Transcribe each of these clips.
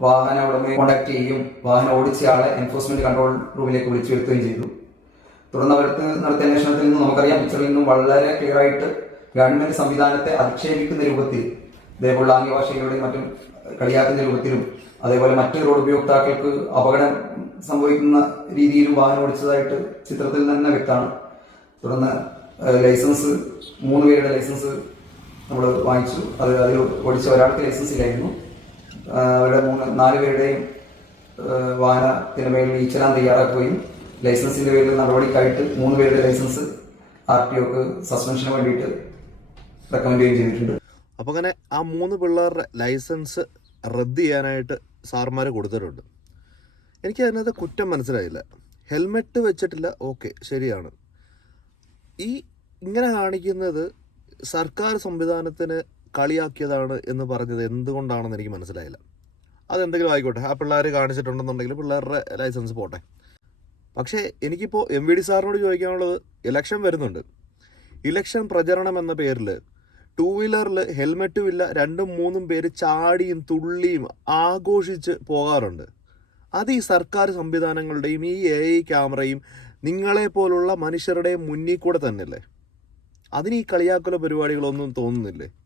വാഹന ഉടമയെ കോണ്ടാക്ട് ചെയ്യുകയും വാഹനം ഓടിച്ചയാളെ എൻഫോഴ്സ്മെന്റ് കൺട്രോൾ റൂമിലേക്ക് വിളിച്ചു വരുത്തുകയും ചെയ്തു. തുടർന്ന് അവർക്ക് നടത്തിയ അന്വേഷണത്തിൽ നിന്ന് നമുക്കറിയാം പിക്ചറിൽ നിന്നും വളരെ ക്ലിയർ ആയിട്ട് ഗവൺമെന്റ് സംവിധാനത്തെ അധിക്ഷേപിക്കുന്ന രൂപത്തിൽ ഇതേപോലുള്ള ആംഗ്യഭാഷയിലൂടെയും മറ്റും കളിയാക്കുന്ന രൂപത്തിലും അതേപോലെ മറ്റു റോഡ് ഉപയോക്താക്കൾക്ക് അപകടം സംഭവിക്കുന്ന രീതിയിലും വാഹനം ഓടിച്ചതായിട്ട് ചിത്രത്തിൽ തന്നെ വ്യക്തമാണ്. തുടർന്ന് ലൈസൻസ് മൂന്ന് പേരുടെ ലൈസൻസ് നമ്മൾ വാങ്ങിച്ചു. അത് അതിൽ ഓടിച്ച ഒരാൾക്ക് ലൈസൻസ് ഇല്ലായിരുന്നു. അവരുടെ മൂന്ന് നാല് പേരുടെയും വാഹനത്തിന് മേലിൽ ഈച്ചലാൻ തയ്യാറാക്കുകയും ലൈസൻസിന്റെ പേരിൽ നടപടിക്കായിട്ട് മൂന്ന് പേരുടെ ലൈസൻസ് ആർ ടി ഒക്ക് സസ്പെൻഷന് വേണ്ടിയിട്ട് റെക്കമെൻഡ് ചെയ്യുകയും ചെയ്തിട്ടുണ്ട്. അപ്പോൾ അങ്ങനെ ആ മൂന്ന് പിള്ളേരുടെ ലൈസൻസ് റദ്ദ് ചെയ്യാനായിട്ട് സാർമാർ കൊടുത്തിട്ടുണ്ട്. എനിക്ക് അതിനകത്ത് കുറ്റം മനസ്സിലായില്ല. ഹെൽമെറ്റ് വെച്ചിട്ടില്ല ഓക്കെ ശരിയാണ്. ഈ ഇങ്ങനെ കാണിക്കുന്നത് സർക്കാർ സംവിധാനത്തിന് കളിയാക്കിയതാണ് എന്ന് പറഞ്ഞത് എന്തുകൊണ്ടാണെന്ന് എനിക്ക് മനസ്സിലായില്ല. അതെന്തെങ്കിലും ആയിക്കോട്ടെ. ആ പിള്ളേർ കാണിച്ചിട്ടുണ്ടെന്നുണ്ടെങ്കിൽ പിള്ളേരുടെ ലൈസൻസ് പോട്ടെ. പക്ഷേ എനിക്കിപ്പോൾ എം വി ഡി സാറിനോട് ചോദിക്കാനുള്ളത് ഇലക്ഷൻ വരുന്നുണ്ട്. ഇലക്ഷൻ പ്രചരണം എന്ന പേരിൽ ടൂ വീലറിൽ ഹെൽമെറ്റും ഇല്ല രണ്ടും മൂന്നും പേര് ചാടിയും തുള്ളിയും ആഘോഷിച്ച് പോകാറുണ്ട്. അത് ഈ സർക്കാർ സംവിധാനങ്ങളുടെയും ഈ എ ഐ ക്യാമറയും നിങ്ങളെ പോലുള്ള മനുഷ്യരുടെയും മുന്നിൽ കൂടെ തന്നെയല്ലേ? അതിന് ഈ കളിയാക്കല പരിപാടികളൊന്നും തോന്നുന്നില്ലേ?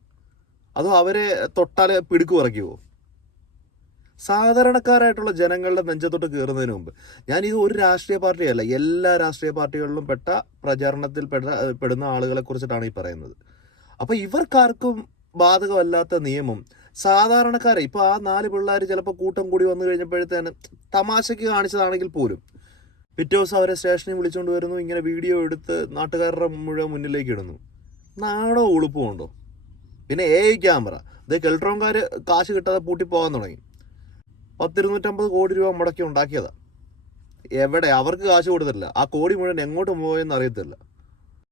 അതോ അവരെ തൊട്ടാൽ പിടുക്കു പറയ്ക്കുമോ സാധാരണക്കാരായിട്ടുള്ള ജനങ്ങളുടെ നെഞ്ചത്തോട്ട് കയറുന്നതിന് മുമ്പ്. ഞാൻ ഇത് ഒരു രാഷ്ട്രീയ പാർട്ടിയല്ല എല്ലാ രാഷ്ട്രീയ പാർട്ടികളിലും പെട്ട പ്രചാരണത്തിൽ പെടുന്ന ആളുകളെ കുറിച്ചിട്ടാണ് ഈ പറയുന്നത്. അപ്പൊ ഇവർക്കാർക്കും ബാധകമല്ലാത്ത നിയമം സാധാരണക്കാരെ ഇപ്പൊ ആ നാല് പിള്ളേർ ചിലപ്പോൾ കൂട്ടം കൂടി വന്നു കഴിഞ്ഞപ്പോഴത്തേന് തമാശയ്ക്ക് കാണിച്ചതാണെങ്കിൽ പോലും. പിറ്റേ ദിവസം അവരെ സ്റ്റേഷനിൽ വിളിച്ചുകൊണ്ട് വരുന്നു ഇങ്ങനെ വീഡിയോ എടുത്ത് നാട്ടുകാരുടെ മുഴുവൻ മുന്നിലേക്ക് ഇടുന്നു. നാടോ ഉളുപ്പുണ്ടോ പിന്നെ എ ഐ ക്യാമറ ഇത് കെൽട്രോൺകാർ കാശ് കിട്ടാതെ പൂട്ടി പോകാൻ തുടങ്ങി. പത്തിരുന്നൂറ്റമ്പത് കോടി രൂപ മുടക്കി ഉണ്ടാക്കിയതാണ് എവിടെ? അവർക്ക് കാശ് കൊടുത്തിട്ടില്ല. ആ കോടി മുഴുവൻ എങ്ങോട്ട് പോയെന്ന് അറിയത്തില്ല.